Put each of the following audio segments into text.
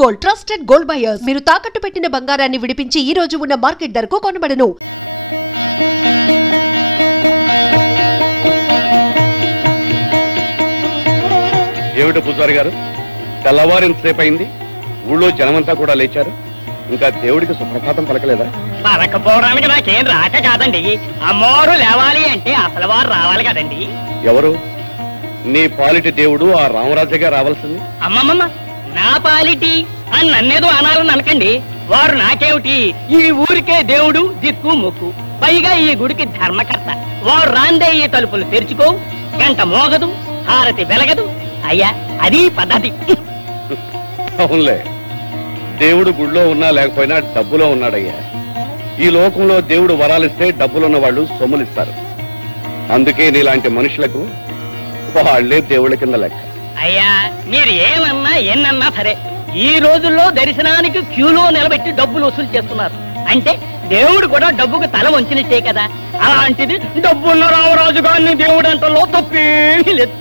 Gold, trusted gold buyers. మీరు తాకట్టు పెట్టిన బంగారాన్ని విడిపించి ఈ రోజు ఉన్న మార్కెట్ ధరకు కొనబడను. ఏమిటి పూజారి గారు, తెల్లవారింతసేపు అయింది, ఊళ్ళో జనమంతా కూడా లేచారు, ఇంకా దేవుడికి సుప్రభాతం పలకలేదా? పలకపోవడానికి నాకేం రాక కాదండి, అమ్మోరు లేవాలి అంటే అసలు వారు రావాలి కదండి. ఎవరు? నీ పాలిటి దేవుడు ఆ రామరాజుగా రావాల్సింది. అమ్మమ్మ, నా పాలిటి అని నన్నేదో అనాలని అనకండి. వారు నాకేమిటి, ఈ ఊరికే దేవుడు, దిక్కు మొక్కు, పైగా ఈ గుడికి ధర్మకర్త. వారు రాందే ఈ తలుపులు తెరుచుకోవు, గంట మోగదు, హారతి వెలగదు. అయ్యా, అది పద్ధతి. అవునులే, దేవుడు గుడిలో ఉన్నా లేకపోయినా డబ్బులో ఉన్నాడయ్యా. ఈ లోకంలో దేవుడు వరాలిస్తే డబ్బులున్న వాళ్ళు సొమ్ములిస్తారు. అందుకే నీలాంటి మనుషులకు వాళ్లే దేవుళ్ళ కింద లెక్క. అయ్యా, మీరు ఏమన్నా ఎన్నన్నా సరే, ఈ రోజుల్లో దర్శనానికి క్యూలో నిలబెట్టి డబ్బులు వసూలు చేస్తున్నారు అంటే దేవుడు కూడా డబ్బుకు తల వంచినట్టే కదా. అలాంటిది డబ్బున్న రామరాజు గారిని దేవుడు అంటలో తప్పేమీ లేదు.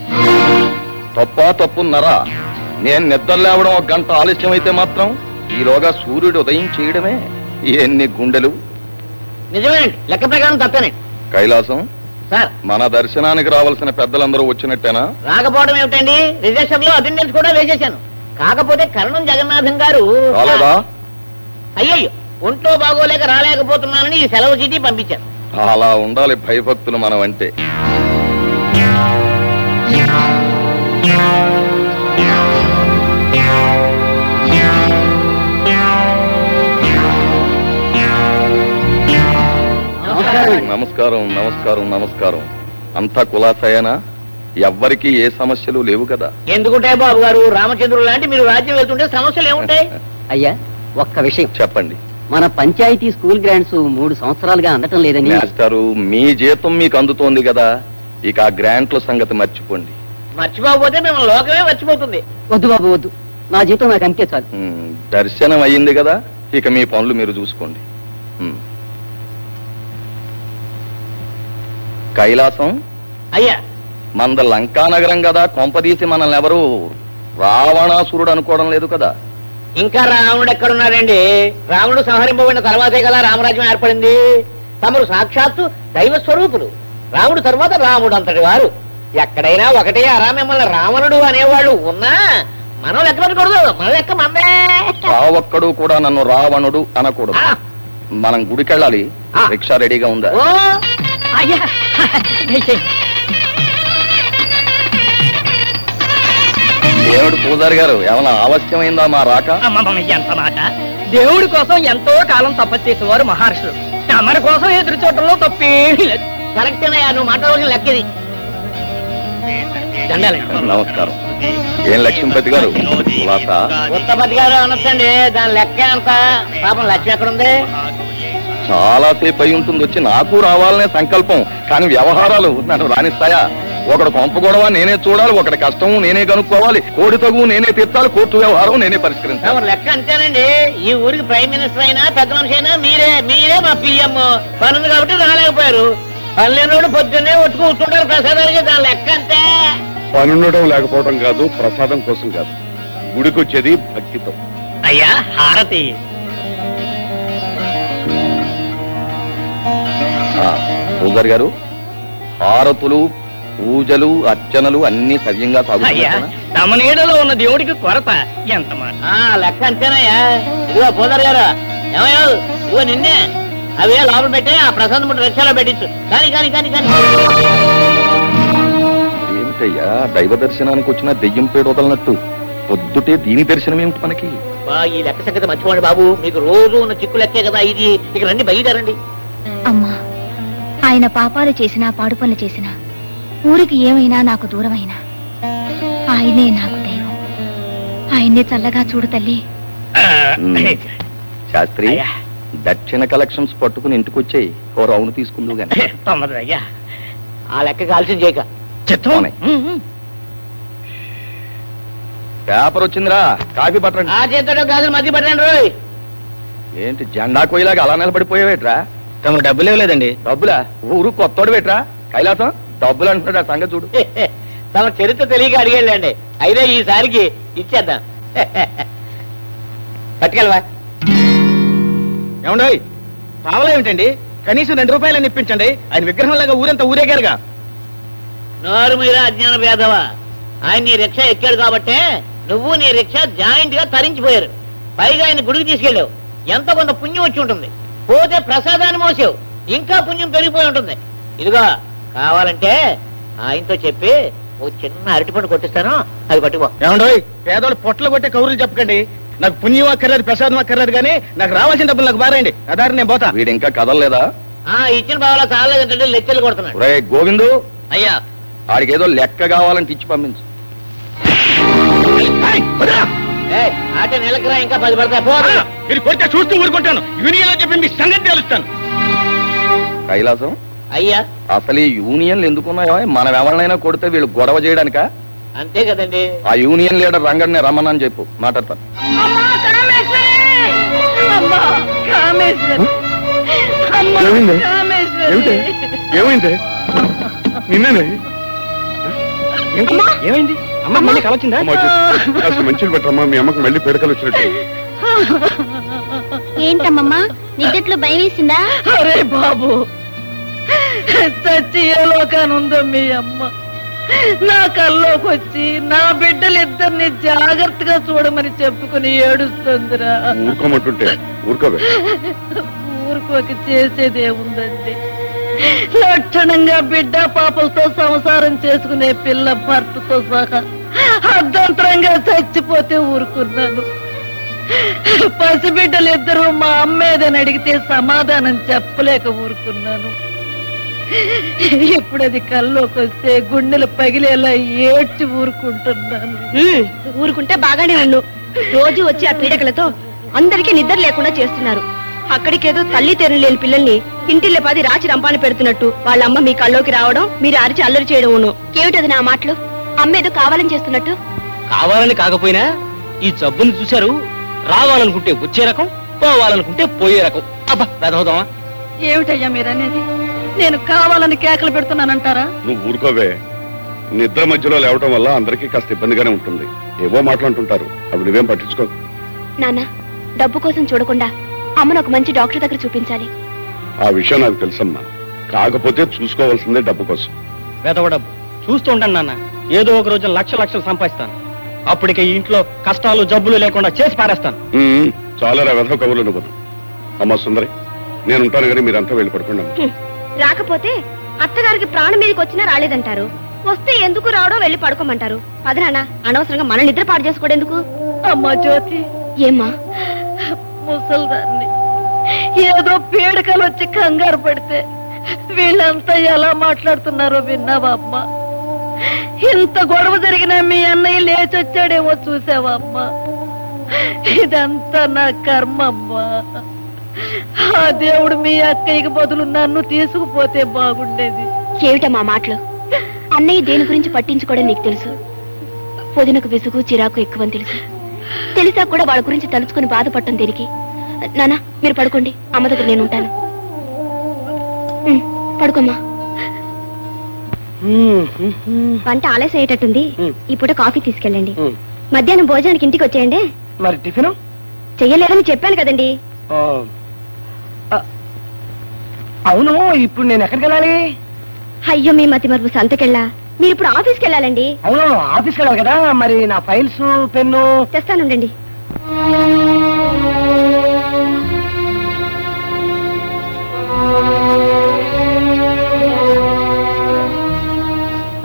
తప్పున్నారా? నేను నిద్ర లేవడం ఒక గంట ఆలస్యం అయితే మాత్రం ఈలోగా సూర్యుడు ఉదయం చేయడమే. ఎన్ని గుండెలు! నిజమేనండి, లెక్క ప్రకారం తప్పేనండి. కైలాసం సార్, మన దర్శనానికి రావాల్సిన పెద్దలందరూ వచ్చినట్టేనా? రాకపోవడం ఏమిటండి, రిజర్వేషన్ లో అటెండెన్స్ కూడా వేసేశాను. కాకపోతే కరణం జగన్నాథం గారు రాలేదా? అయ్యయ్యో, ఒంట్లో బాగోలేక రాలేకపోతున్నానని ఈ సెలవు చీటీ పంపించారు. అలా ఉండాలి భయభక్తులు మనం అంటే. నమస్కారం నమస్కారం నమస్కారం. అంతా కులాసయేనా? ఎవ్వరికి ఏ సమస్యలు లేవు కదా? ఎందుకుంటాయి బాబు గారు, రామచంద్రుడు లాంటి మీరు రాజ్యం వెళ్తుంటే సమస్యలు ఏముంటాయి? అయ్యా, ఒక్క విషయం చెప్పండి. మన పంచాయతీ స్కూల్ గ్రాంట్స్ 3 సంవత్సరాలుగా అందటం లేదని. మాస్టారు, మీ జీతం మీకు అందుతోంది కదా, ఇక ఆ గ్రాంట్ల సంగతి మర్చిపోండి. మర్చిపోకపోతే మిమ్మల్ని లోకమే మర్చిపోతుంది. వద్దు బాబు, వద్దు. నా జీతం నాకు అంతే చాలు. దర్శనం అయ్యింది కదా, ఇక మీ పనులు మీరు చూసుకోండి. కైలాసం అయ్యా, మంద లంకానగరం కదా, కొంపదీసి మనల్ని ఎవరు రావణాసురుడు అనుకోవడం లేదు కదా? ఇంకా రాముడు ఎక్కడున్నాడండి? రాముడు సంహరింపబడిన తర్వాతే కదా రామరాజ్యం ఏర్పడింది. తమరు సాక్షాత్తు దైవ స్వరూపులు. రాముడు తర్వాత రాముడు అంతటి వారు. ఎక్కడైనా ఒకటే అరా మిమ్మల్ని రావణుడు అనేవాళ్ళు ఉన్నా మనం లెక్క పెట్టకూడదు. మన లెక్క మందే. ఒక్కడు కూడా నన్ను రావణుడు అనకూడదు. మనం గుడికెళ్ళాలి. రిక్షా రెడీగా ఉందా? దేవుడు పూజారి గారు, ఏమైనా ఆవశ్యమైందా మా రాక? ఎంత మాట! దేవుడి కోసం ఎంతో కాలం తపస్సు చేసేవారు మహర్షులు. తమరి కోసం ఎదురు చూడటంలో తప్పేమీ లేదు. కరెక్టేనయ్యా, నువ్వు మాట్లాడవలసిన లెక్కది. నమస్కారం. ఏం లక్ష్మీపతి గారు? ఉత్తపతి గారు అనొచ్చండి, దాని లెక్క ఎంత? పాపం లక్ష్మి ఎక్కడుంది? చాలా సేపు అయి ఉంటుంది వచ్చి. నాకు రావాలనే సంకల్పం, కానీ వ్యవహారాలు నన్ను రాణిస్తాయా? ఒకడు కొంప గొడవ నేనే చూడాలి, ఒకటి కష్టము నేనే కనుక్కోవాలి, కోడి తగు నేనే తీర్చాలి, కోర్టు వ్యవహారం నేనే పరిష్కరించాలి. లెక్క అంతేనండి. ఈ ఊరికి ప్రైమ్ మినిస్టర్ అయినా పెద్ద మనిషి అయినా మీరే మా పిఎం. పనుంది కాబట్టి రాలేకపోయారు. పని లేనివాడు పొద్దున్నే వచ్చి కూర్చుంటారు ప్రసాదానికి. దాని లెక్క అంతే. పనుండటం లేకపోవడం కాదు, ప్రసాదం కోసం కాదు, గుడికొచ్చేది భక్తితో. అయ్యా, హారతి. పూజారి గారు, హారతులు, పూజలు, అర్చనలు అన్ని సవ్యంగా సాగుతున్నాయి. తమ నీడలో ఉన్న దేవుడికి కొరత ఎంత మాట. లెక్క అంతేనయ్యా. ఇదిగో పూజారి గారు, ఏమయ్యో ఇదిగో నిన్నే అవే లోపల పెట్టే ఆ ప్రసాదం ముట్ట రిక్షాలో పెట్టించు. కానీ కానీ కానీ కానీ ఏమిటయ్యా, దైవ దర్శనానికి వచ్చిన దెయ్యం పేరు వదలనట్టు పొద్దుటే దీని దర్శనం ఏమిటి మనకి? ఈ లెక్క సంగతి మర్చిపోండి బాబు. మీకు రోజు ఉన్న చిక్కు లెక్కే కదా ఇది. ఇక రండి, బయలుదేరండి. అమ్మా, ఆయన పాపాలు చేసినా పాడు పనులు చేసినా ఊరికి ఏమైనా నాకు దూరమైనా ఆయనే నాకు దైవం. ఆయన్నే చల్లగా చూడు తల్లి. శాస్త్రి, దక్షిణ కలెక్షన్స్ పట్టుకుని ఇంటికొచ్చాయి. ఓ రౌండ్ తీసుకుందు గాని. తొందరగా ఆ లెక్క ఆలస్యం చేయక. పేపర్ వచ్చిందిరా, కాఫీ పట్టండి. ఆ చేతితో గాజులు మధ్య పట్టండి రోయ్. ఏంటి జెండా కోయిలాగా అలా నిలబడిపోయావేట్రా? తమ డబ్బులు ఇవ్వలేదండి. డబ్బులా? ఊరు కొత్తోడు పెట్టరా? కైలాసం డబ్బులు అంటున్నాడు, ఆ సంగతి చూడు. తమ చరిత్ర తెలియక అడిగేళ్ళండి. అయితే ఈసారికి ఇచ్చేద్దాం. పట్టుకెళ్ళవా. ఏమండోయ్ పావలా ఏమిటండి? కనీసం 2 రూపాయలని ఇప్పించండి. ఆయన విగ్రహంలాగా ఊరంతా ఊరేగారుగా. నోరు మీరా అజ్ఞాన భేదవా. ఆయన నీ రిక్షా ఎక్కాడు కాబట్టే నువ్వు నీ రిక్షా జాయింట్ గా తరించిపోయారు. పైగా ఆయన గుడికి తీసుకెళ్ళావు. ఎంత కొంత పుణ్యం వచ్చి ఉంటుంది. పోతే ప్రసాదాన్ని మోసావు, ఇంకా పుణ్యం పెరిగిపోయి ఉంటుంది. ఇదిగో కావాలంటే ఆయనతో చెప్పి ఓ చిన్న అరటిపండు కొట్టిస్తాను, అది పట్టుకో. ఏమండోయ్ పేదోళ్ళు పొట్టలు కొట్టే కౌరులు చెప్పకండి. నాకు పుణ్యం అక్కర్లేదు, ప్రసాదం అక్కర్లేదు, కానీ నాకు రావాల్సిన డబ్బులు నాకు బారండి. అదారి నేను పోతా. వీడు ఇంకా కదలలేదా? ఇచ్చిన బావలా చాలేదంటే లెక్కలు కొడుతున్నాడు. రే గోవిందు, అయ్యా ఆడికి ఏదో లెక్క కావాలంటే ఇచ్చి పంపించు. ఆట నెలకరా, ఇంకా 10 పడతాయి. మీరు కొడితే చూస్తూ ఊరుకుంటాను. యూనియన్ లో చెప్పి మీ సంగతి తెలుస్తాను. కైలాసం అయ్యా అసలు ఈ యూనియన్లు ఎందుకున్నాయో? మనం ఎవరినైనా కొడితే వీళ్ళు గొడవ చేయడానికా? అంతే కదండి. ఆ యూనియన్ లీడర్ రంగడిని రమ్మనని చెప్పు, మాట్లాడతాను. ఏమైంది? నిన్నే ఏమైంది? అమ్మ మళ్ళీ కలొచ్చిందా? అసలు మంచిలు పెట్టమ్మా, మీ అమ్మకు మళ్ళీ పిడకలు వచ్చినట్టు. ఏంటమ్మమ్మా నిద్దట్లో భయం వేసిందా? అరే బాబు, చచ్చి ఏ లోకానుందో మీ అమ్మ. నా కల్లోకి వచ్చి నా బిడ్డలిద్దరిని జాగ్రత్తగా చూడమని చెప్పుకుని ఏడుస్తుందిరా. ఊరుకోమంటుంటే ఊరుకోవే. ఊరుకోకి చేసేదేముందండి? లక్షణంగా బిడ్డ పాపలతో సంసారం చేసుకునే పిల్ల భర్తతో సహా అర్ధంతరంగా చచ్చిపోతే ఊరుకున్నాను. పసిబిడ్డలిద్దరూ మా అమ్మేదని అడిగితే సమాధానం చెప్పలేక ఊరుకున్నాను. ఇప్పుడు అది కల్లోకి వస్తే గుండెలు పగిలేలా ఏడ్చి ఊరుకుంటున్నాను. ఊరుకుంటే బాగానే ఉండు. రోజు వచ్చి ఆ పీడకలతో అందరికీ నిద్ర లేకుండా చేస్తున్నారు. అక్కడికేదో తల్లి తెరులు లేని పిల్లల్ని ఇంటిల్లే 10 రాచి రంపాన పెడుతున్నట్టు వాళ్ళ అమ్మ మీ కల్లోకి రావడం, మీరు అరిచి అల్లరి చేయడం. ఏమిటది నా మాటలు? అమ్మ ఏదో కావాలని చేస్తున్నట్టు. కావాలని కాకపోయినా ఈ జబ్బుని చూశారు. రావాలనుకుంటే వచ్చే రకం, పోవాలనుకుంటే పోయే రకం. అబ్బా పెదవుదామా? ఏమిటయ్యా మీరనేది? నేను కావాలని కేకలు పెడుతున్నానంటారా? నువ్వు ఊరుకోవే. నిద్ర మధ్యలో లేవటం వల్ల అందరికీ కాస్త ఇబ్బందిగానే ఉంటుంది. ఏవో మాట్లాడుతుంటారు, అవి నువ్వేం పట్టించుకో. నాన్న, డబ్బు కోసం చూడకుండా అమ్మను ఒక మంచి డాక్టర్ దగ్గర చూపించాలి. ఆ విషయం నాకు తెలుసమ్మా. కాకపోతే చూసుకోవాల్సిందే డబ్బు కోసం. వెదవ డబ్బు చూస్తూ ఉంటాను నాన్న. ఏదో ఒక రోజు లక్షలు సంపాదిస్తాను. అప్పటికే ఈ ఇంట్లో కష్టాలు జబ్బులు లేకుండా చేసి పారేస్తాను. చాలా వెధవ కబుర్లు నువ్వు. అమ్మా సుందరి, నేను ఉంటాను కానీ మీరంతా వెళ్ళి పడుకోండి. రాకపోతే అత్తగారికి ప్రాణం మీదకి వచ్చినా రాలేదంటారు. వస్తే ఎందుకు రావడం, వెళ్ళి పడుకోమంటారు. పదనాన్న, అనవసరంగా మన నిద్ర పాడు చేసుకోవడెందుకు? అమ్మా జ్యోతి, ఏమ్మా? ముసల్దాన్ని ఏదో పీడకలు వచ్చి కంగారు పడితే వీళ్ళంతా ఎలా మాట్లాడుతున్నారో విన్నావా అమ్మా? ఇంత గొడవ జరిగినా మీ అన్నయ్య లేచొచ్చాడేమో చూసావా అమ్మా? ఇదంతా నా కర్మ అమ్మా. ఆ దేవుడు మీ అక్కయ్యకి బదులు నన్ను తీసుకుపోతే బాగుండేది. ఏమిటమ్మా మాటలు? అన్నయ్య దేని గురించి పట్టించుకోవడం నీకు తెలుసు. పొదినకు విసుగు చిరాకు ఎక్కువని తెలుసు. తెలిసా కూడా వాళ్ళ గురించి తలుచుకుని బాధపడటం దేనికి? నాన్న, మీరు పడుకోండి. అమ్మ దగ్గర నేను ఉంటాను. పడుకోమ్మా. వంట ఆలస్యం అయ్యేటట్టుంది. ఇప్పుడు కాఫీ తీసుకెళ్ళండి. మధ్యాహ్నం భోజనానికి ఇంటికి వచ్చేయండి. మరి టిఫిన్ చెయ్యలేరని చెప్పాను కదండి. అవును, ఇప్పుడు నేను ఎక్కడికి వెళ్ళాలి? అయ్యో, మీ మతి మరుపు సంతకెళ్ళా. మీరు ఇప్పుడు ఆఫీస్కి వెళ్ళాలండి. అవును, ఆఫీస్కి వెళ్ళాలి కదా. మరి నా ఫైల్స్, పెన్ను తెస్తానుండండి.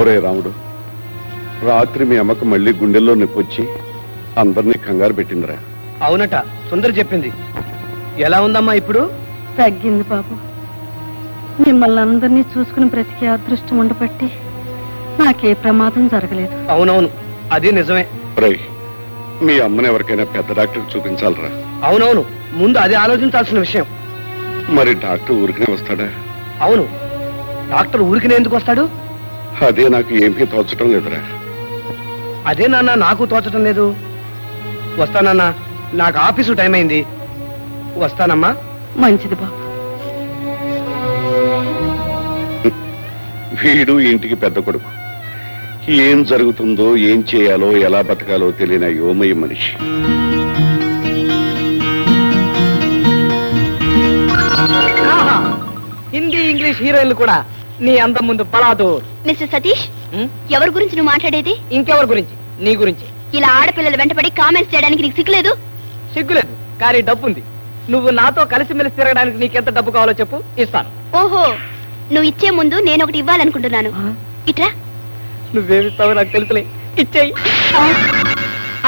ఒరే రాముడు, రాత్రి మీ అమ్మకు మళ్ళీ గుండెల్లో నొప్పి వచ్చి అందరినీ కంగారు పెట్టిందిరా. అవునట, సుందరి చెప్పింది. ఎలా ఉందమ్మా ఇప్పుడు? తగ్గింది బాబు. మిమ్మల్ని అందరినీ చూసుకుని బ్రతికే అదృష్టం ఉండబట్టి నాకే ప్రమాదం జరగలేదు. అవునవును, అది నిజమే. మీ అమ్మని ఎవరికైనా పెద్ద డాక్టర్ చూపించాలరా. అవునవును, ముందు అది ఆలోచించాల్సిన విషయం. మరి డాక్టర్ ఊరికనే వస్తాడా? అవును, డాక్టర్ ఊరికనే ఎందుకు వస్తాడు? అదే నాకు ఏమీ తోచటం లేదురా. అదే నాన్న, నాకు తోచటం లేదు. వస్తానన్నా, నాకు ఆఫీసు టైం అయింది. వస్తానమ్మా. మంచిది బాబు. వీడు ఇంటికి పెద్ద కొడుకు. ఏం జరుగుతుందో, ఏం చేయాలో, ఎలా బతకాలో తెలియని యోమయ మనిషి. హిందీ ఇంగ్లీష్ హీరోయిన్లు కూడా నీ అందం ముందు బలాదూర్. మిస్టర్ సతీష్, ఎవరి గురించి నువ్వు మాట్లాడేది? ఇంకెవరి గురించి? నీ గురించి. ఇలా ఆడపిల్లలు వెంటపడి కామెంట్స్ చేయడానికి నీకు సిగ్గులేదు? సిగ్గులేదు, కానీ డబ్బు ఉంది. నువ్వు నాతో కలిసిమెలిసి తిరగడానికి నీకెంత డబ్బు కావాలో చెప్పు, ఇస్తాను. ఓహో, నువ్వు ఇచ్చే ముందు నేను ఒకటి ఇవ్వాలనుకుంటున్నాను. ఇట్రా. నువ్వేమిస్తావో నాకు తెలుసులే, ఇచ్చేయి.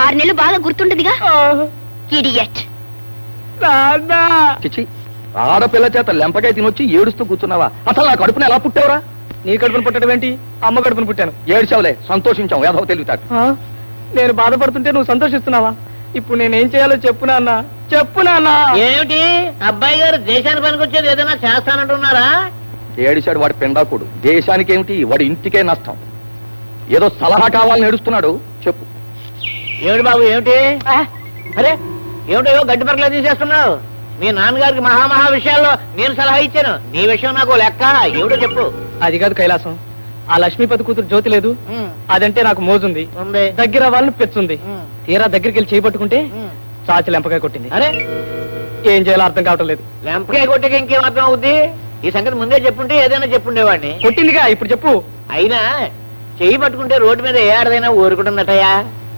6 నెలలు బాగా గుర్తుంటుందిగా. ఇడియట్. చిచి, ఆడపిల్ల చేత లెంపకాయ తినొచ్చి ఏడుస్తూ కూర్చున్నావా? అసలు నా కడుపున ఎలా పుట్టావురా? నీ కడుపును పుట్టడం ఏంటి? అమ్మ కడుపును పుట్టాను. ఏడ్చావులే, సంతోషించావు. ఏదో తెలివితాడు. నేను బాధపడుతుంటే నువ్వు సంతోషిస్తున్నావా? ఇప్పుడు నేనేం చేయాలో చెప్పు నాన్న, చెప్పు నాన్న. ఏమిటి అబ్బాయి గారు దేశానికి పనికొచ్చేది ఏదైనా చేస్తానంటున్నారా? ఏడిశాడు వాడి పెండాకుడు. దేశానికి ఏమిటి, వాడి ఇంటికే నష్టం. ఏదో సలహా కావాలని ఏడుస్తున్నాడు, చెప్పు. ఏమిటి బాబు, ఏమిటి? అరే ఏమిటో గడ్డి పరకలు తీసేస్తున్నావు. మీ నాన్నగారికి మహామహా విషయాల్లో నేను సలహా ఇచ్చాను, నీ విషయం నాకు లెక్క. ఏమిటో చెప్పు. అది కాదు కైలాసం, ఆ లక్ష్మీపతి కూతురు జ్యోతి లేదు, అదంటే నాకు మోజుంది. దగ్గర వాళ్ళని పెచ్చుంది. తీరా దగ్గరికి వెళ్ళి చేయబట్టుకుంటే చాచి లెంపకాయ కొట్టింది. అరే ఏం చేయాలో అర్థం కావటం లేదు. లెంపకాయ కొట్టక ఇంకేం అర్థం అవుద్ది? ఈ సంగతి ముందే చెప్పుంటే ఏదైనా చెప్పుండేవాడిని. కొట్టిందిగా, ఇప్పుడు చెప్పు. అయినా చెయ్యి పట్టుకుంటే రోడ్డు మీద ఏ ఆడదైనా ఊరుకుంటుందటయ్యా,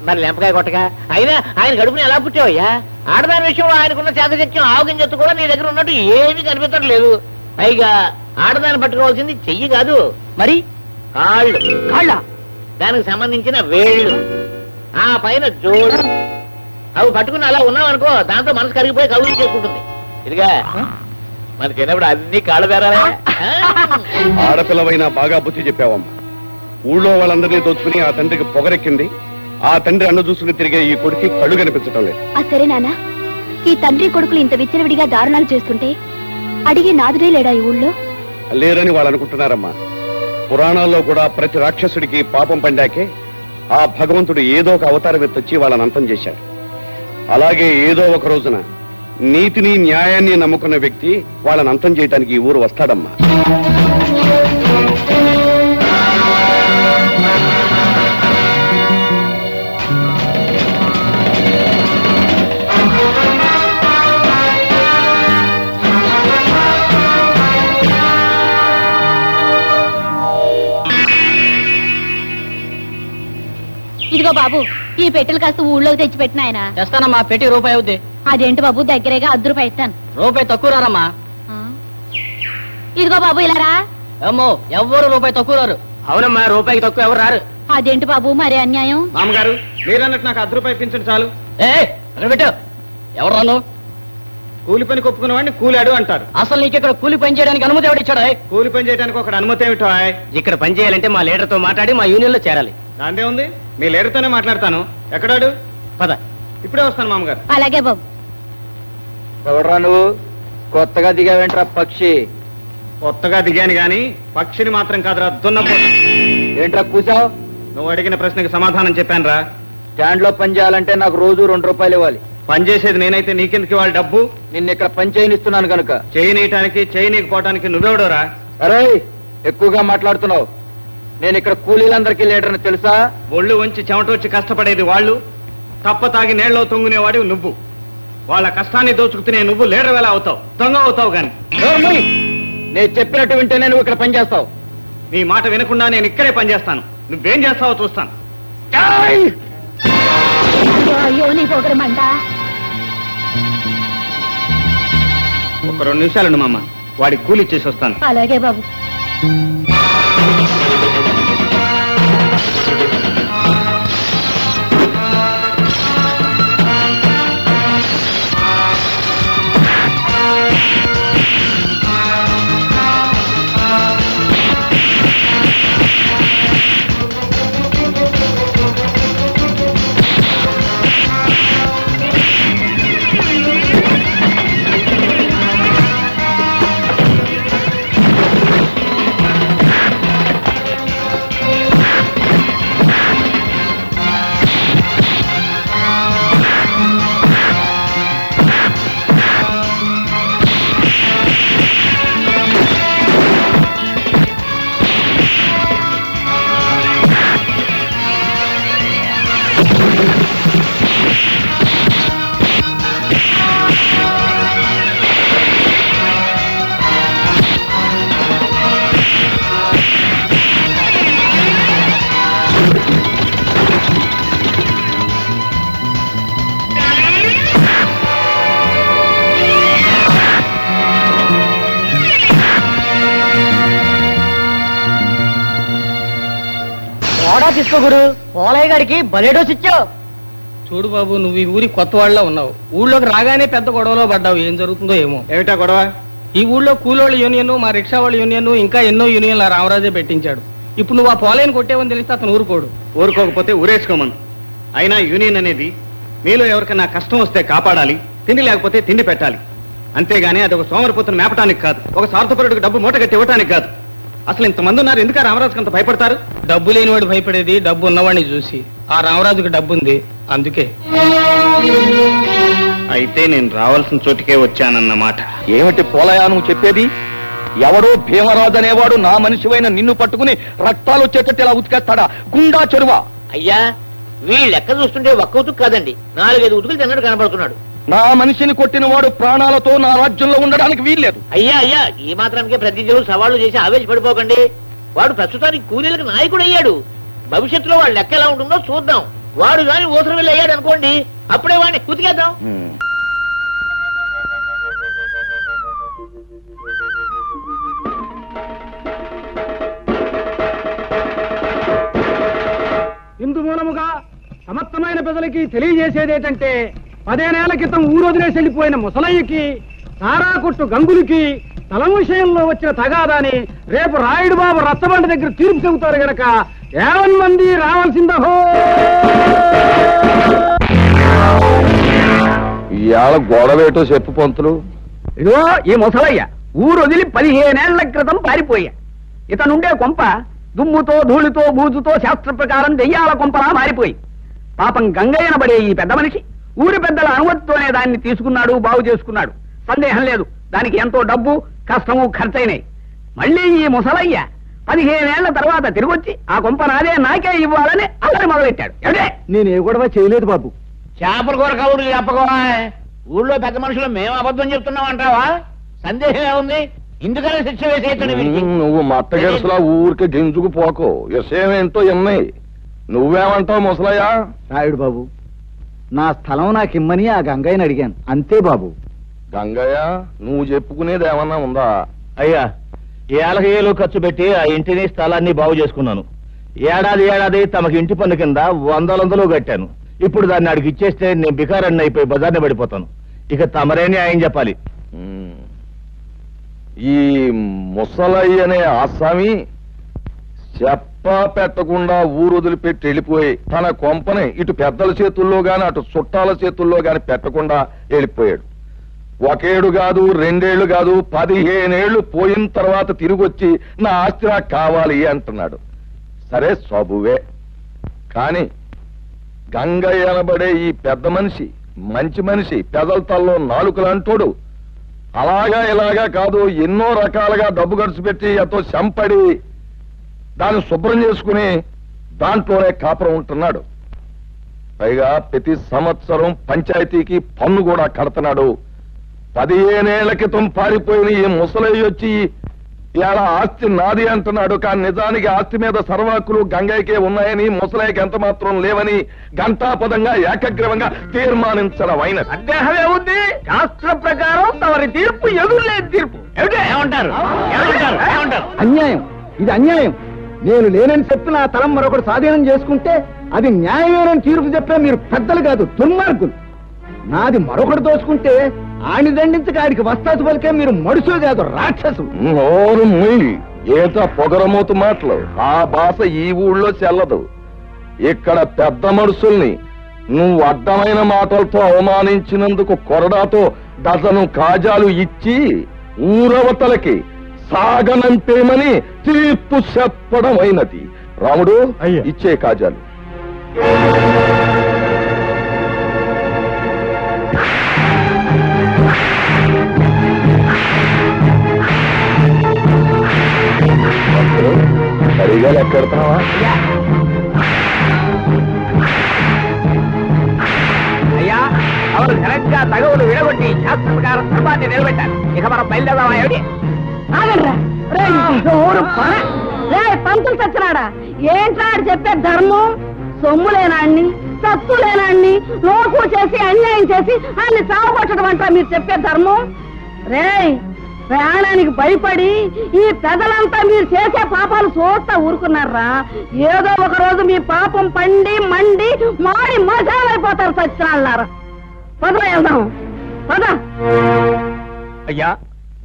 మరి లెంపకాయ కొట్టగా. అయినా ఆయన గడుపుని ఎలా పుట్టావయ్యా? ఆడదాని విషయంలో ఆయనకున్న చేతశక్యం ఆవుగింజత్తు కూడా నీ దగ్గర ఉన్నట్టు ఏమీ కనిపించడం లేదు. పైగా ఆడదాన్ని పట్టుకోవాల్సింది చెయ్యి కాదు, మరి కాళ్ళు. కాళ్ళ? దానికి సంబంధించిన వేళ్ళు, ఆ పైన జోడు. అవి పట్టుకుని అలా ఉన్నావనుకో, దాంతో మనసు కరిగిపోయి కవులు చేసుకుంటుంది. ఇదిగా మరి చిన్నప్పుడు అన్ని కాళ్ళ బేరాలే. ఆడపిల్లవైనా బాగా బుద్ధి చెప్పావమ్మా. ఊళ్ళో వాళ్ళందరినీ దోచుకుని ఆ తండ్రికి పొగరెక్కింది. ఆ తండ్రి అన్ను చూసుకుని తిరిగే ఈ కొడుకు కళ్ళు కనిపించటం లేదు. సరే నాన్న, ఈ తండ్రి కొడుకులు ఇంత విచ్చలవిడిగా దారుణాలు చేస్తుంటే అడిగే నాదుడే లేడా ఈ ఊళ్ళో? లేరని వాళ్ళు అనుకుంటున్నారమ్మా. పురాణాల్లో కూడా ప్రతి రాక్షసుడికి పాపం పండాకే ఆ భగవంతుడు ఏదో ఒక అవతారం ఎత్తొచ్చి వాళ్ళని అంతం చేశాడు. అలాగే ఏదో ఒక రోజున నీతిని న్యాయాన్ని నమ్ముకున్న వ్యక్తి వాళ్ళని అంతం చేయడానికి ఈ ఊరు వస్తాడమ్మా. ఇదిగో బాబు, ఈ పెట్టెలు కాస్త ఊళ్ళోకి తెచ్చి పెట్టిన ఆయన. తెస్తానమ్మా, పెట్టి రూపాయి అవుద్ది. అదేంటి బాబు, దగ్గరేగా ₹10 ఇస్తాను. రూపాయి తక్కువ రారమ్మా. ఇదిగో బాబు, ఇలా రా. అమ్మో, ఎవ్వరు రూపాయి తక్కువ రారు. అవునమ్మా, రూపాయికి తక్కువ ఎవరు రారు. అదేంటి బాబు, మరీ అన్యాయం. మామగారు, మీరన్నట్టు నాకు ₹10 ఇప్పించండి చాలు. పెట్టు. ఎవరు రాను? కూలి పని కొప్పుకున్న వాడిని కూలాడు అంటారు. అసలు నీకు ఇక్కడ కూలి పని చేయడానికి అనుమతి ఎవడు ఇచ్చాడా? కూలి పని చేయడానికి ఒక అనుమతి ఏమిటో? ఇక్కడ పని చేయాలంటే మా లీడర్ తో మాట్లాడి మా యూనియన్ లో చేరాలి. దాందే ఉంది, మీ లీడర్ తోనే మాట్లాడతాను. ఎక్కడాడు? పద, ఇప్పుడే వస్తాను మామగారు. అలాగే బాబు. ఎవడ్రా నువ్వు? కొత్తగా దిగావేంట్రా పక్షి? కొత్తగా దిగాను గాని పక్షిని మాత్రం కాదురా, దున్నపో. ఏంట్రా కూసావు? నువ్వు అడిగిన ప్రశ్నకి సమాధానం చెప్పాను రా. స్టాండ్ లో పని చేయాలంటే నాకు రోజు ₹2 ఇవ్వాలి. పని చేసేది నేనైతే నీకెందుకు ఇవ్వాలి డబ్బు? నిన్న ఇక్కడ పని చేయనిస్తున్నాను కనుక. చేయనీయటానికి చేయనీకపోవటానికి నువ్వెవడోరా? అరే, ఎక్కువగా మాట్లాడుతున్నావు. నేను ఇక్కడ కూలీలందరికీ లీడర్ని తెలుసా? ఒళ్ళు వంచి చెమటొచ్చి కష్టపడేది వాళ్ళు, తప్ప తాగి నీళ్ళలో తొంగునేవాడివి నువ్వు. వాళ్ళ కష్టాన్ని దోచుకునే నువ్వు లీడర్ ఎలా అవుతావు? దొంగ అవుతావు గాని. నేను చెప్పినట్టు వింటేనే నువ్వు ఇక్కడ పని చేస్తావు. నీ మాట వినకుండా నేను ఇక్కడే పని చేస్తాను. నువ్వేం చేస్తావో చూస్తాను. ఒక 2 నిమిషాలు మామ, వాడికి కూలి ఇచ్చేసి వస్తాను. అలాగే బాబు. తర్వాత తీసుకో గురు. పోలయ్య గారికి భలే డోస్ ఇచ్చావు. చూడు బాబు, నువ్వు ఈ ఊరి కొత్త వాళ్ళ ఉన్నావు. ఊళ్ళోకి రాగానే పెద్ద గొడవలో పడ్డావు. ఏం జరుగుతుందో ఏమో. ఏమిటా గొడవ? ఈ ఊళ్ళో కూలోళ్ళ యూనియన్, మా రిక్షా వాళ్ళ యూనియన్, ఇంకా ఎన్నో యూనియన్లు ఆ రామరాజే పెట్టించాడు. ఇప్పుడు నువ్వు ఆ పోలయ్యని కొట్టేవని తెలిస్తే అతను ఊరుకోడు. ఊరుకోకపోతే ఊరేసుకోమను. అయినా యూనియన్ అనేది మీలో ఎవరికైనా కష్టం వస్తే కాపాడాలి, తిండి లేకపోతే తిండి పెట్టాలి. అంతేగాని అది ఒక సోమరిపోతును మేపటానికి కాదు, ఒక స్వార్థపరుడికి డబ్బు మూట కట్టి ఇవ్వటానికి కాదు. అసలు ఇంతమంది ఉన్నారు, ఎందుకు రామరాజుకి అంత భయపడతారు? డబ్బు లేనివాడు భయపడేది డబ్బు ఉన్నవాడిని చూసి. ఆ రామరాజుకి డబ్బు ఉంది, అందుకే. అయితే నేను రావాల్సిన చోటికే వచ్చానన్నమాట. ఏమిటి పోలయా నువ్వు చెప్పేది? ఎవడో భీమరాజు అనేవాడు నా మనిషివైన నిన్ను పట్టుకుని రక్తాలు వచ్చేటట్టు ఇలా ఉతికేస్తాడా? గుండా చెరువా? అయ్యా, వీళ్ళు లెక్క చూస్తుంటే ఒక్క ఉతుకు కాదండి, 4-5 ఉతుకులు తిన్నట్టు కనబడుతున్నాడు. నా మనిషిని కొట్టిన వాడు ప్రాణాలతో నా రాజ్యంలో ఉండడానికి వీల్లేదు. అయ్యా, ఈ మాత్రానికే ప్రతిజ్ఞలు సవాళ్లు చేసి ఆవేశపడిపోకండి. వాడు ప్రస్తుతానికి కూలీలకు నాయకుడు అయ్యాడు. భవిష్యత్తులో వాడు లెక్క ఎలా ఉంటుందో చూద్దాం. వాడు గాని ఊసర వెళ్ళి అయ్యాడు అనుకోండి, అప్పుడే వాడిని ఉతికేద్దాం. ఇందు మూలముగా సమర్థమైన ప్రజలకి తెలియజేసేదేటంటే 10 ఏళ్ల క్రితం ఊరొదిలేసి వెళ్ళిపోయిన ముసలయ్యకి, సారా కొట్టు గంగులకి తలం విషయంలో వచ్చిన తగాదాని రేపు రాయుడు బాబు రచ్చబండ దగ్గర తీర్పు చెబుతారు గనక 50 మంది రావాల్సిందహో. ఇవాళ గొడవేటో చెప్పు పంతులు. ఇదిగో ఈ ముసలయ్య ఊరొదిలి 15 ఏళ్ల క్రితం పారిపోయా. ఇతనుండే కొంప దుమ్ముతో ధూళితో బూజుతో శాస్త్ర ప్రకారం దెయ్యాల కొంపలా మారిపోయి పాపం గంగయ్యనబడే ఈ పెద్ద మనిషి ఊరి పెద్దల అనుమతితోనే దాన్ని తీసుకున్నాడు, బాగు చేసుకున్నాడు. సందేహం లేదు, దానికి ఎంతో డబ్బు కష్టము ఖర్చయినాయి. మళ్ళీ ఈ ముసలయ్య 15 ఏళ్ల తర్వాత తిరిగొచ్చి ఆ కొంప నాకే ఇవ్వాలని అల్లరి మొదలెట్టాడు. నేనే గొడవ చేయలేదు బాబు. చేపల కూర కబుర్లు చెప్పగా ఊళ్ళో పెద్ద మనుషులు మేము అబద్ధం చెప్తున్నాం అంటావా? సందేహం ఏముంది? ఇందుకనే శిక్ష వేసేయచ్చు. నువ్వు మట్టగెరసలా ఊరికి గింజుకు పోకో. విషయమేంటో ఎన్నాయి. నువ్వేమంటావు ముసలయ్య? రాయుడు బాబు, నా స్థలం నాకు ఇమ్మని ఆ గంగయ్యని అడిగాను, అంతే బాబు. గంగయ్య, నువ్వు చెప్పుకునేది ఏమన్నా ఉందా? అయ్యా, 50,000 ఖర్చు పెట్టి ఆ ఇంటిని స్థలాన్ని బాగు చేసుకున్నాను. ఏడాది తమకి ఇంటి పన్ను కింద 100 కట్టాను. ఇప్పుడు దాన్ని అడిగి ఇచ్చేస్తే నేను బికారన్ని అయిపోయి బజార్ని పడిపోతాను. ఇక తమరే న్యాయం చెప్పాలి. ఈ ముసలయ్య అనే ఆసామి చెప్పా పెట్టకుండా ఊరు వదిలిపెట్టి వెళ్ళిపోయి తన కొంపని ఇటు పెద్దల చేతుల్లో గాని అటు చుట్టాల చేతుల్లో గాని పెట్టకుండా వెళ్ళిపోయాడు. 1 ఏడు కాదు, 2 ఏళ్లు కాదు, 15 ఏళ్లు పోయిన తర్వాత తిరిగొచ్చి నా ఆస్తి నాకు కావాలి అంటున్నాడు. సరే సబువే. కాని గంగయ్య అనబడే ఈ పెద్ద మనిషి మంచి మనిషి, పెదల తల్లో నాలుకలంటోడు. అలాగా ఇలాగా కాదు, ఎన్నో రకాలుగా డబ్బు ఖర్చు పెట్టి ఎంతో చంపడి దాన్ని శుభ్రం చేసుకుని దాంట్లోనే కాపురం ఉంటున్నాడు. పైగా ప్రతి సంవత్సరం పంచాయతీకి పన్ను కూడా కడుతున్నాడు. 15 ఏళ్ల క్రితం పారిపోయిన ఈ ముసలయ్య వచ్చి ఇలా ఆస్తి నాది అంటున్నాడు. కానీ నిజానికి ఆస్తి మీద సర్వాకులు గంగయ్యకే ఉన్నాయని, ముసలయ్యకి ఎంత మాత్రం లేవని ఘంటాపదంగా ఏకగ్రీవంగా తీర్మానించడం అయిన. సందేహమే ఉంది. శాస్త్ర ప్రకారం తమరి తీర్పు ఎదురులేని తీర్పు. ఏమంటారు? అన్యాయం, ఇది అన్యాయం. నేను లేనని చెప్పి నా తలం మరొకటి స్వాధీనం చేసుకుంటే అది న్యాయమేనని తీర్పు చెప్పే మీరు పెద్దలు కాదు, దుర్మార్గులు. నాది మరొకటి దోచుకుంటే ఆని దండించక ఆడికి వస్తాసు పలికే మీరు మడుసులు కాదు, రాక్షసులు. నోరు ముయ్యి, ఏత పొగరమూతు మాటలు. ఆ భాష ఈ ఊళ్ళో చెల్లదు. ఇక్కడ పెద్ద మనుషుల్ని నువ్వు అడ్డమైన మాటలతో అవమానించినందుకు కొరడాతో డజను కాజాలు ఇచ్చి ఊరవతలకి సాగనంపేమని తీర్పు చెప్పడం అయినది. రాముడు, ఇచ్చే కాజాలు. సరిగా లెక్కెడతావా? అయ్యా, అవరు ఘనంగా తగవులు విడగొట్టి శాస్త్ర ప్రకారం ధర్మాన్ని నిలబెట్టారు. ఇక మనం బయలుదేరదామా? ఏమిటి? పంతులు చచ్చినాడా? ఏంట్రా చెప్పే ధర్మం? సొమ్ము లేనాన్ని, సత్తు లేనాన్ని లోకు చేసి అన్యాయం చేసి అన్ని సాగుపట్టడం అంటారా మీరు చెప్పే ధర్మం? రే, ప్రాణానికి భయపడి ఈ పెదలంతా మీరు చేసే పాపాలు చూస్తా ఊరుకున్నారా? ఏదో ఒక రోజు మీ పాపం పండి మండి మాడి మసాలైపోతారు సత్యనారాయణ. పదరా వెళ్దాం, పద. అయ్యా,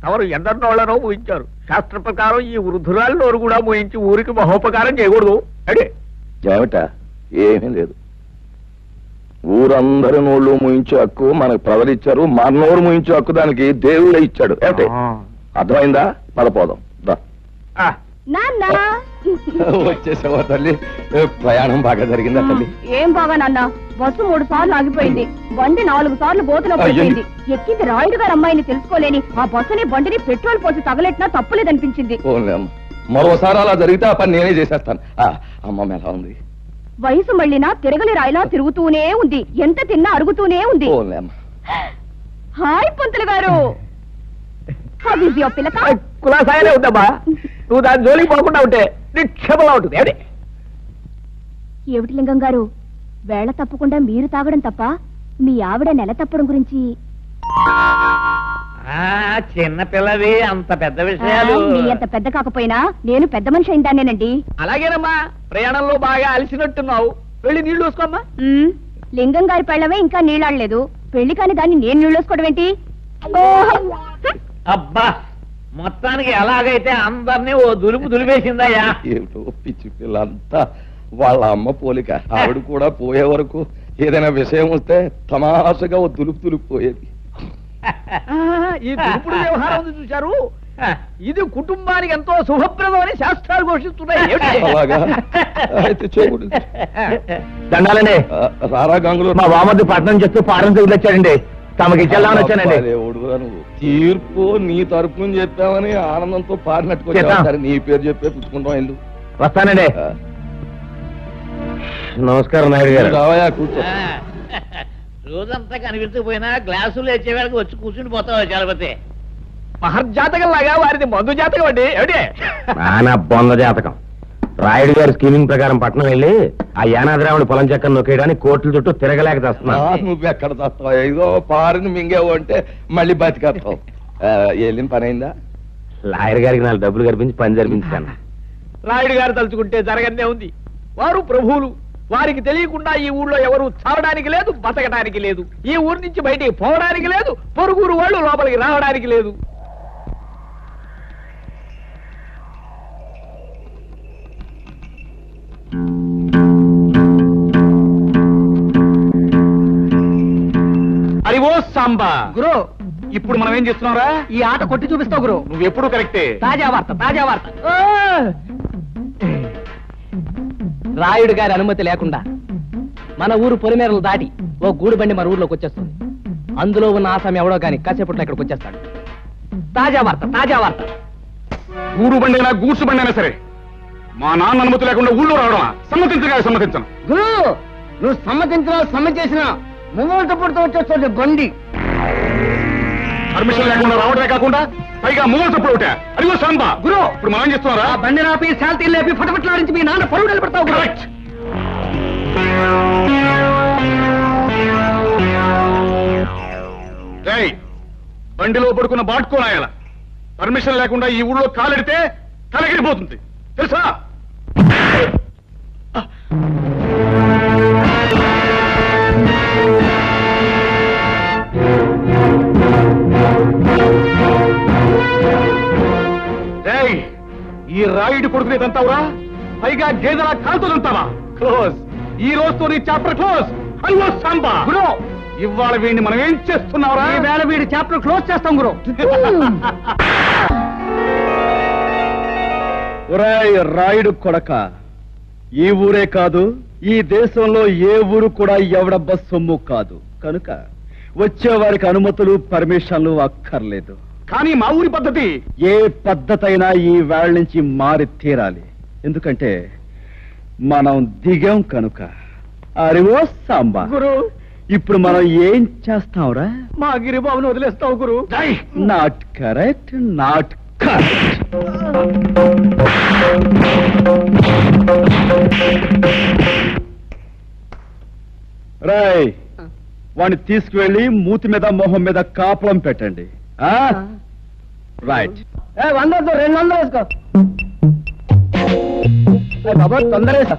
తమరు ఎందరినోళ్లనో ఊహించారు. శాస్త్ర ప్రకారం ఈ వృద్ధురాలు నోరు కూడా మూయించి ఊరికి మహోపకారం చేయకూడదు. అడే ఏమిట? ఏమీ లేదు. ఊరందరి నోళ్ళు మూయించే హక్కు మనకు ప్రజలిచ్చారు. మన నోరు మూయించే హక్కు దానికి దేవుడే ఇచ్చాడు. ఏమిటి? అర్థమైందా? పదపోదాం. వచ్చేసావా తల్లి? ప్రయాణం బాగా జరిగిందా తల్లి? ఏం బాగా నాన్న, బస్సు 3 సార్లు ఆగిపోయింది, బండి 4 సార్లు బోతులో పడిపోయింది. ఎక్కింది రాయుడు గారు అమ్మాయిని తెలుసుకోలేని ఆ బస్సుని బండిని పెట్రోల్ పోసి తగలెట్టినా తప్పులేదనిపించింది. మరోసారి అలా జరిగితే ఆ పని నేనే చేసేస్తాను. అమ్మ ఎలా ఉంది? వయసు మళ్ళినా తిరగలి రాయిలా తిరుగుతూనే ఉంది, ఎంత తిన్నా అరుగుతూనే ఉంది. హాయ్ పంతులు గారు. కులాసాయనే ఉందమ్మా. నువ్వు దాని జోలికి పోకుండా ఉంటే నిక్షేపంగా ఉంటుంది. ఏమిటి లింగం గారు, వేళ తప్పకుండా మీరు తాగడం తప్ప మీ ఆవిడ నెల తప్పడం గురించి? చిన్న పిల్లవి, అంత పెద్ద విషయాలు. మీ అంత పెద్ద కాకపోయినా నేను పెద్ద మనిషి అయిందానేనండి. అలాగేనమ్మా, ప్రయాణంలో బాగా అలసినట్టున్నావు. వెళ్ళి నీళ్లు వేసుకోమ్మా. లింగం గారి పెళ్ళమే ఇంకా నీళ్ళాడలేదు, పెళ్లి కాని దాన్ని నేను నీళ్ళు వేసుకోవడం ఏంటి? అబ్బా, మొత్తానికి ఎలాగైతే అందరినీ ఓ దులుపు దులిపేసిందయ్యా. ఏమిటో పిచ్చి పిల్లంతా వాళ్ళ అమ్మ పోలిక. ఆవిడ కూడా పోయే వరకు ఏదైనా విషయం వస్తే తమాషగా ఓ దులుపు పోయేది. ఈ దులుపుడు వ్యవహారం ఉంది చూశారు, ఇది కుటుంబానికి ఎంతో శుభప్రదం అని శాస్త్రాలు ఘోషిస్తున్నాయి. దండాలండి. రారా గంగులు, మా వామద్దు పట్నం చెప్తూ పారం వచ్చాడండి. తమకి చెల్లామని వచ్చానండి. నువ్వు తీర్పు నీ తరపున చెప్పామని ఆనందంతో పారినట్టుకొచ్చావు. నీ పేరు చెప్పే పుచ్చుకుంటాం. ఎందుకు వస్తానండి. నమస్కారం నాయుడు గారు. రావయా, కూర్చో. రోజంతా కనిపించకపోయినా గ్లాసులు వచ్చేవాళ్ళకి వచ్చి కూర్చుని పోతావు చలపతి. మహర్జాతకం లాగా వారిది మందు జాతకం అండి. ఏమిటి? బొంద జాతకం. రాయుడు గారి స్కీమింగ్ ప్రకారం పట్నం వెళ్ళి ఆ యానాదిరాముడి పొలం చెక్కను నొక్కేయడానికి కోట్ల చుట్టూ తిరగలేక తెస్తున్నా. నువ్వెక్కడ తెస్తావు? ఏదో పారిని మింగేవు అంటే మళ్ళీ బతికేస్తావు. వెళ్ళిన పని అయిందా? లాయర్ గారికి 4 డబ్బులు కనిపించి పని జరిపించాను. రాయుడు గారు తలుచుకుంటే జరగనే ఉంది. వారు ప్రభువులు. వారికి తెలియకుండా ఈ ఊళ్ళో ఎవరు చావడానికి లేదు, బతకడానికి లేదు. ఈ ఊరి నుంచి బయటికి పోవడానికి లేదు, పొరుగురు వాళ్ళు లోపలికి రావడానికి లేదు. అరివో సాంబా గురు, ఇప్పుడు మనం ఏం చేస్తున్నారా? ఈ ఆట కొట్టి చూపిస్తావు గురు. నువ్వు ఎప్పుడు కరెక్టే. తాజా వార్త, తాజా వార్త. రాయుడు గారి అనుమతి లేకుండా మన ఊరు పొలిమేరలు దాటి ఓ గూడు బండి మన ఊర్లోకి వచ్చేస్తుంది. అందులో ఉన్న ఆసామి ఎవడో గాని కాసేపట్లో ఇక్కడికి వచ్చేస్తాడు. తాజా వార్త, తాజా వార్త. గూడు బండి అయినా గూడ్సు బండి అయినా సరే మా నాన్న అనుమతి లేకుండా ఊళ్ళో రావడమా? సమ్మతించను. గురు, నువ్వు సమ్మతించినా సమ్మె చేసినా ముంగోట పుడుతూ వచ్చేస్తుంది బండి. పర్మిషన్ లేకుండా రావడమే కాకుండా పైగా మూల తప్పుడు ఒకటే. అదిగో సాంబా గురు, ఇప్పుడు మనం ఏం చేస్తున్నారా? బండి రాపి శాంతి లేపి ఫటఫట్లాడించి మీ నాన్న పరువు నిలబెడతావు. కరెక్ట్. బండిలో పడుకున్న బాటుకోనాయాల పర్మిషన్ లేకుండా ఈ ఊళ్ళో కాలెడితే తలగిరిపోతుంది తెలుసా? ఈ రాయుడు కొడుకునేదంతావురా? పైగా గేదెలా కాలుతుంటావా? క్లోజ్. ఈ రోజుతో నీ చాప్టర్ క్లోజ్. హలో సాంబా. గురు, ఇవాళ వీడిని మనం ఏం చేస్తున్నావురా? ఈ వేళ వీడి చాప్టర్ క్లోజ్ చేస్తాం గురు. ఒరేయ్ రాయుడు కొడక, ఈ ఊరే కాదు, ఈ దేశంలో ఏ ఊరు కూడా ఎవడబ్బ సొమ్ము కాదు. కనుక వచ్చేవారికి అనుమతులు పర్మిషన్లు అక్కర్లేదు. కానీ మా ఊరి పద్ధతి ఏ పద్ధతి అయినా ఈ వేళ నుంచి మారి తీరాలి. ఎందుకంటే మనం దిగాం కనుక. అరివో సాంబా గురు, ఇప్పుడు మనం ఏం చేస్తాంరా? మా గిరిబాబును వదిలేస్తావు గురు. Not correct, not correct. రాయ్, వాడిని తీసుకువెళ్ళి మూతి మీద మొహం మీద కాపలం పెట్టండి. రైట్ 100 200 వేసుకో బాబా తొందర వేసా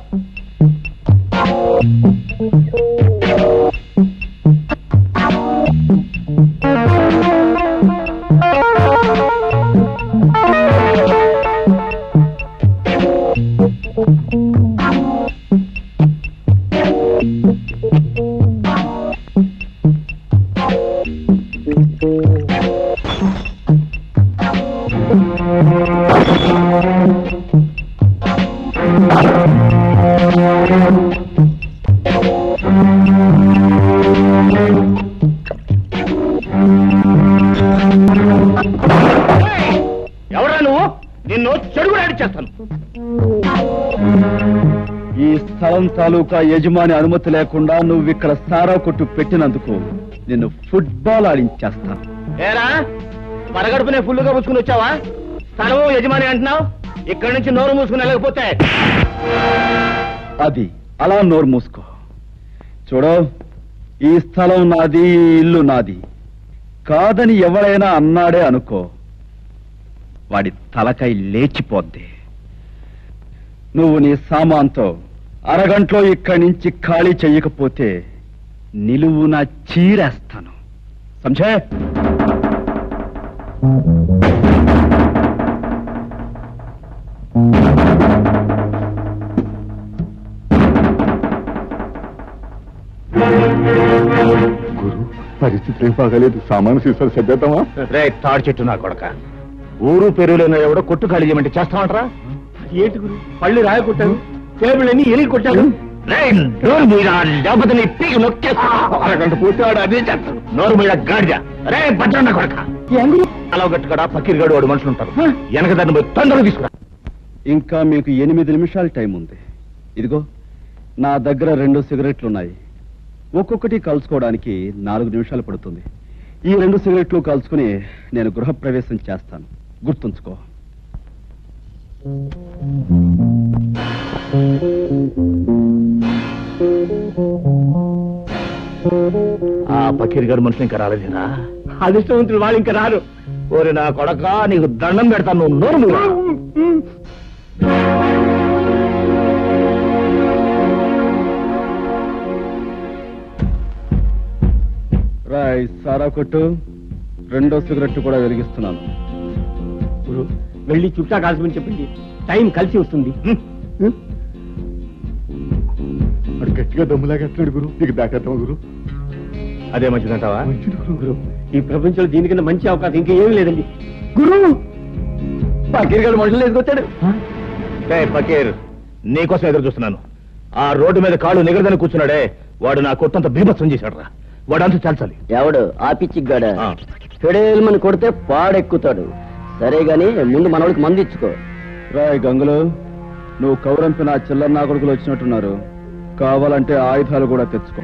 ఎవరా నువ్వు? నిన్ను చెడుగు చేస్తాను. ఈ స్థలం తాలూకా యజమాని అనుమతి లేకుండా నువ్వు ఇక్కడ సారా కొట్టు పెట్టినందుకు నిన్ను ఫుట్బాల్ ఆడించేస్తాను. ఏరా పరగడుపునే ఫుల్లుగా పుచ్చుకుని వచ్చావా? స్థలము యజమాని అంటున్నావు, ఇక్కడి నుంచి నోరు మూసుకుని వెళ్ళకపోతే అది అలా నోరు మూసుకో. చూడు, ఈ స్థలం నాది, ఈ ఇల్లు నాది కాదని ఎవరైనా అన్నాడే అనుకో, వాడి తలకై లేచిపోద్ది. నువ్వు నీ సామాన్తో అరగంటలో ఇక్కడి నుంచి ఖాళీ చెయ్యకపోతే నిలువున చీరేస్తాను. సంజే? గురు, పరిస్థితి ఏం బాగాలేదు. సామాను సీసాలు సర్దేద్దామా? రే తాడు చెట్టు నా కొడక, ఊరు పెరుగులేనో ఎవడో కొట్టు ఖాళీ చేయమంటే చేస్తామంటారా? ఏంటి గురు, పళ్ళు రాయ కొట్టాను, టేబుల్ అన్ని ఎలిగి కొట్టాను. లేకపోతే నీ పీకి నొక్కేస్తా. అరగంట పూర్తివాడు అదే చేస్తాడు. నోరు మీద గాడిద. రే పట్టణ కొడక, అలా గట్టుకడా పకీర్గాడు వాడు మనుషులు ఉంటారు. వెనక దాన్ని పోయి తొందరగా తీసుకురా. ఇంకా మీకు 8 నిమిషాలు టైం ఉంది. ఇదిగో నా దగ్గర 2 సిగరెట్లున్నాయి. ఒక్కొక్కటి కలుసుకోవడానికి 4 నిమిషాలు పడుతుంది. ఈ 2 సిగరెట్లు కలుసుకుని నేను గృహప్రవేశం చేస్తాను. గుర్తుంచుకో. ఆ పకీర్ గారు మనుషులు ఇంకా రాలేదేనా? అదృష్టవంతులు వాళ్ళు ఇంకా రారు. ఓరి నా కొడక, నీకు దండం పెడతాను. నువ్వు నోరు మూయ్. రాయ్ సారా కొట్టు, 2వ సిగరెట్ కూడా వెలిగిస్తున్నాను. వెళ్ళి చుట్టా కాల్చమని చెప్పండి, టైం కలిసి వస్తుంది. అడు గట్టిగా దమ్ములాగేస్తున్నాడు గురు. నీకు దాకేద్దాం గురు. అదే మంచిదంటావా? గురు, ఈ ప్రపంచంలో దీనికన్నా మంచి అవకాశం ఇంకా ఏమీ లేదండి. గురు, పకీర్ గారు మనుషులు వేసుకొచ్చాడు. పకీర్, నీకోసం ఎదురు చూస్తున్నాను. ఆ రోడ్డు మీద కాళ్ళు నిగరదని కూర్చున్నాడే, వాడు నా కొట్టంత బీభత్సం చేశాడు రా. వాడు అంతా చాల్చాలి. ఎవడు ఆ పిచ్చిగాడ? ఫెడేల్మని కొడితే పాడెక్కుతాడు. సరే గాని ముందు మనోడికి మంది ఇచ్చుకో. రాయ్ గంగులు, నువ్వు కౌరంపి నా చిల్లర నా కొడుకులు వచ్చినట్టున్నారు. కావాలంటే ఆయుధాలు కూడా తెచ్చుకో.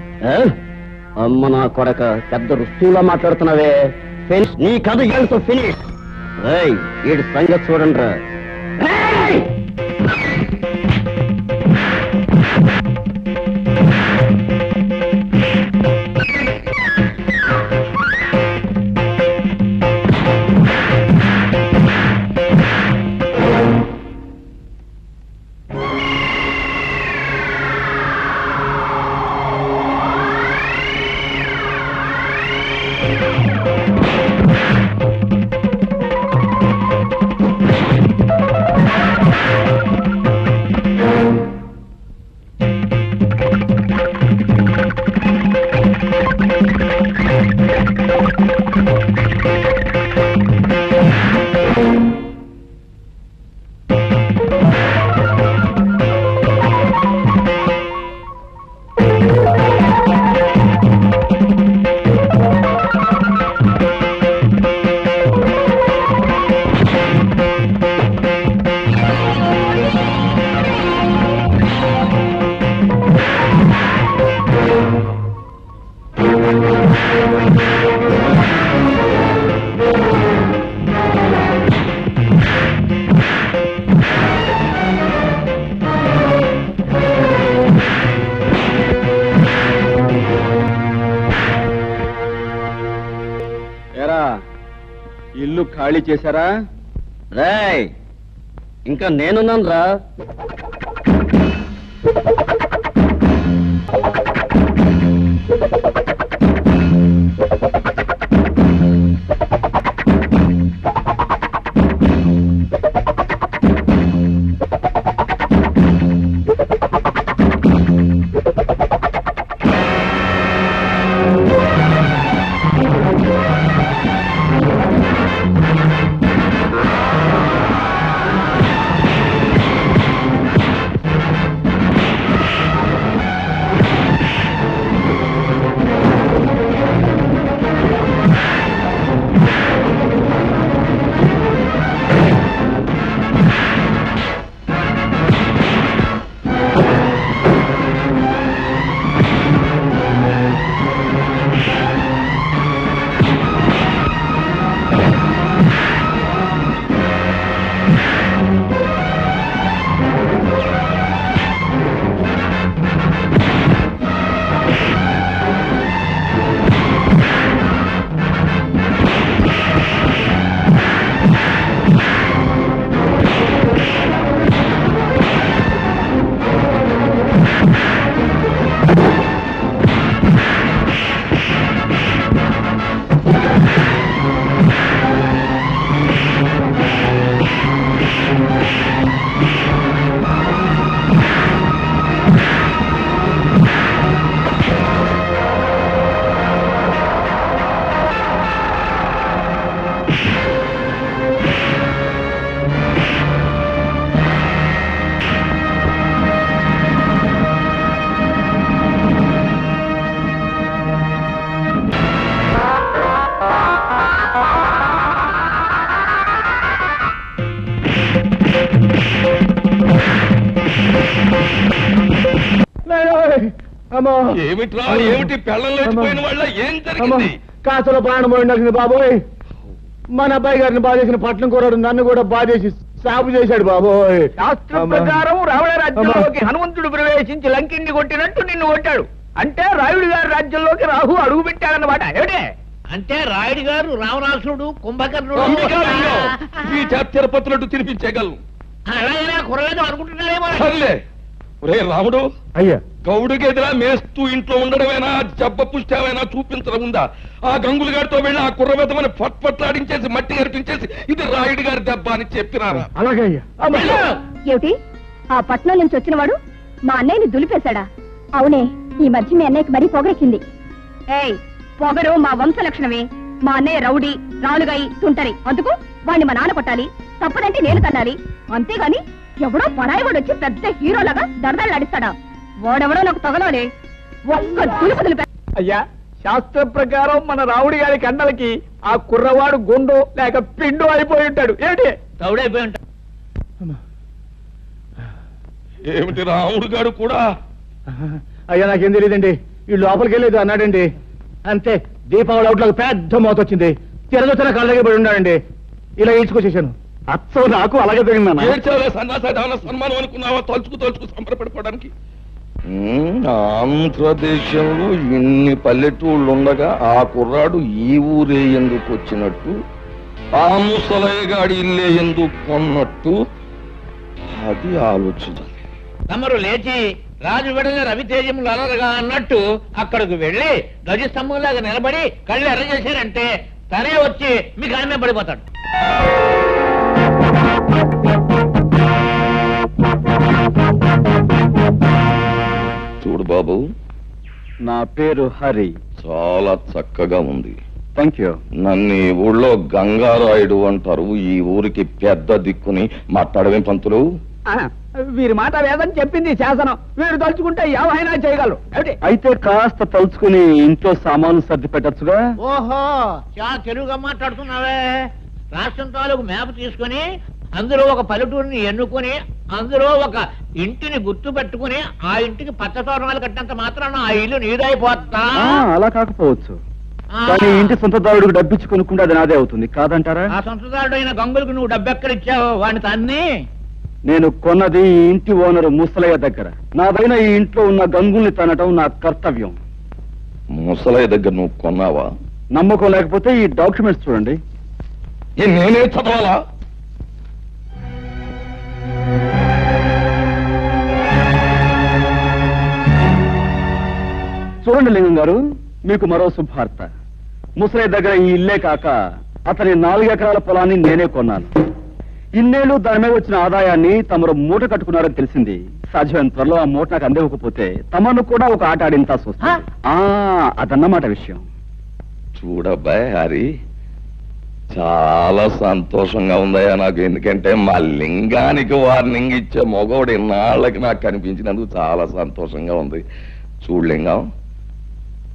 అమ్మ నా కొడక, పెద్ద రుస్తువులా మాట్లాడుతున్నావే. నీ కథ ఏడుతో ఫినిష్. వీడి సంగతి చూడండి రా. ఇల్లు ఖాళీ చేశారా? రేయ్, ఇంకా నేనున్నాను రా. ఏమిట్రా ఏమిటి పెళ్ళం లేచిపోయిన వాళ్ళ ఏం జరిగింది? కాసులో ప్రాణం పోయింది బాబోయ్. మన అబ్బాయి గారిని బాధేసిన పట్నం కూరడు నన్ను కూడా బాధేసి సాగు చేశాడు బాబోయ్. శాస్త్రం ప్రకారం రావణ రాజ్యంలోకి హనుమంతుడు ప్రవేశించి లంకిని కొట్టినట్టు నిన్ను కొట్టాడు. అంటే రాయుడు గారి రాజ్యంలోకి రాహు అడుగు పెట్టాడన్నమాట. ఏమిటే అంటే రాయుడు గారు రావణాసుడు కుంభకర్ణుడు ఈ తిరుపతినట్టు తినిపించేయగలను. అలాగైనా కురలేదు అనుకుంటున్నారేమో. సర్లే ఒరే రాముడు, అయ్యా గౌడుకి ఎదురా మేస్తూ ఇంట్లో ఉండడమేనా, జబ్బ పుష్టామైనా చూపించడం ఉందా? ఆ గంగులు గారితో వెళ్ళి ఆ కుర్రబెతమని పట్లాడించేసి మట్టి కనిపించేసి ఇది రాయుడు గారి దెబ్బ అని చెప్పినారా? అలాగే అయ్యా. ఏమిటి ఆ పట్నం నుంచి వచ్చినవాడు మా అన్నయ్యని దులిపేశాడా? అవునే, ఈ మధ్య మీ అన్నయ్యకి మరీ పొగరెక్కింది. ఏయ్, పొగరు మా వంశ లక్షణమే. మా అన్నయ్య రౌడీ, రాలుగాయి, తుంటరి. అందుకు వాణ్ణి మా నాన్న కొట్టాలి, తప్పదంటే నేను తన్నాలి. అంతేగాని ఎవడో పరాయివాడు వచ్చి పెద్ద హీరోలాగా దరదలు నడిస్తాడా? వాడెవడో నాకు తగలాలే. ఒక్క దులుపు దులిపే. అయ్యా, శాస్త్ర ప్రకారం మన రావుడి గారి కండలకి ఆ కుర్రవాడు గుండు లేక పిండు అయిపోయి ఉంటాడు. ఏమిటి తౌడైపోయి ఉంటాడు. ఏమిటి రాముడు గారు కూడా? అయ్యా నాకేం తెలియదండి. ఈ లోపలికి వెళ్ళేది అన్నాడండి. అంతే, దీపావళి అవుట్లోకి పెద్ద మోత వచ్చింది. తిరగొచ్చిన కళ్ళ దగ్గర పడి ఉన్నాడండి. ఇలా ఈడ్చుకొచ్చేసాను. అచ్చం నాకు అలాగే జరిగిందన్న. సన్మానం అనుకున్నావా? తలుచుకు సంబరపడిపోవడానికి. ఆంధ్రదేశంలో ఇన్ని పల్లెటూళ్ళు ఉండగా ఆ కుర్రాడు ఈ ఊరే ఎందుకు వచ్చినట్టు, ఆ ముసలయ్యగాడి ఇల్లే ఎందుకు కొన్నట్టు, అది ఆలోచించాలి. తమరు లేచి రాజు వెడల రవితేజములు అలరగా అన్నట్టు అక్కడికి వెళ్లి ధ్వజస్తంభంలాగా నిలబడి కళ్ళు ఎర్ర చేశారంటే తనే వచ్చి మీకు ఆమె పడిపోతాడు. చూడు బాబు, నా పేరు హరి. చాలా చక్కగా ఉంది. Thank you. నన్ను ఈ ఊళ్ళో గంగారాయుడు అంటారు. ఈ ఊరికి పెద్ద దిక్కుని మాట్లాడవేం పంతులు? వీరి మాట వేదని చెప్పింది శాసనం. వీరు తలుచుకుంటే ఏమైనా చేయగలరు. ఏమిటి అయితే కాస్త తలుచుకుని ఇంట్లో సామాను సర్ది పెట్టచ్చుగా. ఓహో, చాలా తెలుగుగా మాట్లాడుతున్నావే. రాష్ట్రం తాలూకు మ్యాప్ తీసుకుని అందులో ఒక పల్లెటూరిని ఎన్నుకొని అందులో ఒక ఇంటిని గుర్తు పెట్టుకుని ఆ ఇంటికి పచ్చ తోరణాలు కట్టినంత మాత్రాన ఆ ఇల్లు నీదైపోతా? అలా కాకపోవచ్చు, కానీ ఇంటి సొంతదారుడికి డబ్బిచ్చి కొనుక్కుంటే అది నాదే అవుతుంది కాదంటారా? ఆ సొంతదారుడు అయిన గంగులకు నువ్వు డబ్బెక్కడిచ్చావు? వాడిని తన్ని నేను కొన్నది ఈ ఇంటి ఓనరు ముసలయ్య దగ్గర. నాదైన ఈ ఇంట్లో ఉన్న గంగుల్ని తనటం నా కర్తవ్యం. ముసలయ్య దగ్గర నువ్వు కొన్నావా? నమ్మకం లేకపోతే ఈ డాక్యుమెంట్స్ చూడండి. నేనే చదవాలా? చూడండి లింగం గారు, మీకు మరో శుభార్త. ముసలి దగ్గర ఈ ఇల్లే కాక అతని 4 ఎకరాల పొలాన్ని నేనే కొన్నాను. ఇన్నేళ్లు దాని మీద వచ్చిన ఆదాయాన్ని తమరు మూట కట్టుకున్నారని తెలిసింది. సాధ్యమైన త్వరలో ఆ మూట నాకు అందివ్వకపోతే తమను కూడా ఒక ఆట ఆడింతా చూస్తా. అదన్నమాట విషయం. చూడబ్బాయి హరి, చాలా సంతోషంగా ఉందయ్యా నాకు. ఎందుకంటే మా లింగానికి వార్నింగ్ ఇచ్చే మగవాడు ఇన్నాళ్ళకి నాకు కనిపించినందుకు చాలా సంతోషంగా ఉంది. చూడలింగం,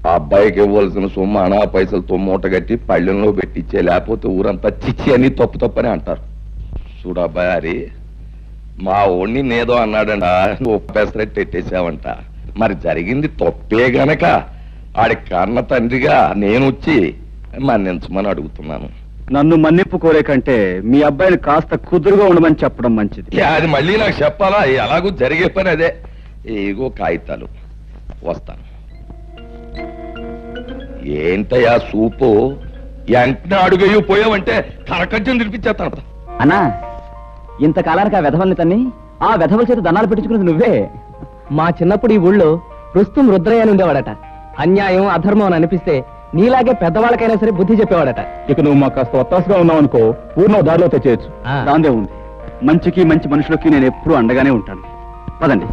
ఆ అబ్బాయికి ఇవ్వాల్సిన సొమ్ము అనా పైసలతో మూట కట్టి పళ్ళెంలో పెట్టించే, లేకపోతే ఊరంతా చిచ్చి అని తప్పు తప్పని అంటారు. చూడబ్బాయి హరి, మా ఓణ్ణి నేదో అన్నాడంట, నువ్వు పెసరెట్టు ఎట్టేసావంట. మరి జరిగింది తప్పే గనక ఆడి కన్న తండ్రిగా నేను వచ్చి మన్నించమని అడుగుతున్నాను. నన్ను మన్నింపు కోరే కంటే మీ అబ్బాయిని కాస్త కుదురుగా ఉండమని చెప్పడం మంచిది. అది మళ్ళీ నాకు చెప్పాలా? ఎలాగూ జరిగే పని అదే. ఏగో కాగితాలు, వస్తాను. ఏంటయ్యా సూపు, వెంటనే అడుగయ్యూ పోయావంటే కరకజ్జం తినిపించేస్తాను. అన్నా, ఇంతకాలానికి ఆ వెధవల్ని తన్ని ఆ వెధవల చేత దండాలు పెట్టించుకున్నది నువ్వే. మా చిన్నప్పుడు ఈ ఊళ్ళో రుస్తుం రుద్రయ్య అని ఉండేవాడట. అన్యాయం అధర్మం అని అనిపిస్తే నీలాగే పెద్దవాళ్ళకైనా సరే బుద్ధి చెప్పేవాడట. ఇక నువ్వు మాకు కాస్త ఒత్తాసుగా ఉన్నావు అనుకో, పూర్ణ దారిలో తెచ్చేయచ్చు. దాందే ఉంది. మంచికి మంచి మనుషులకి నేను ఎప్పుడూ అండగానే ఉంటాను. పదండి.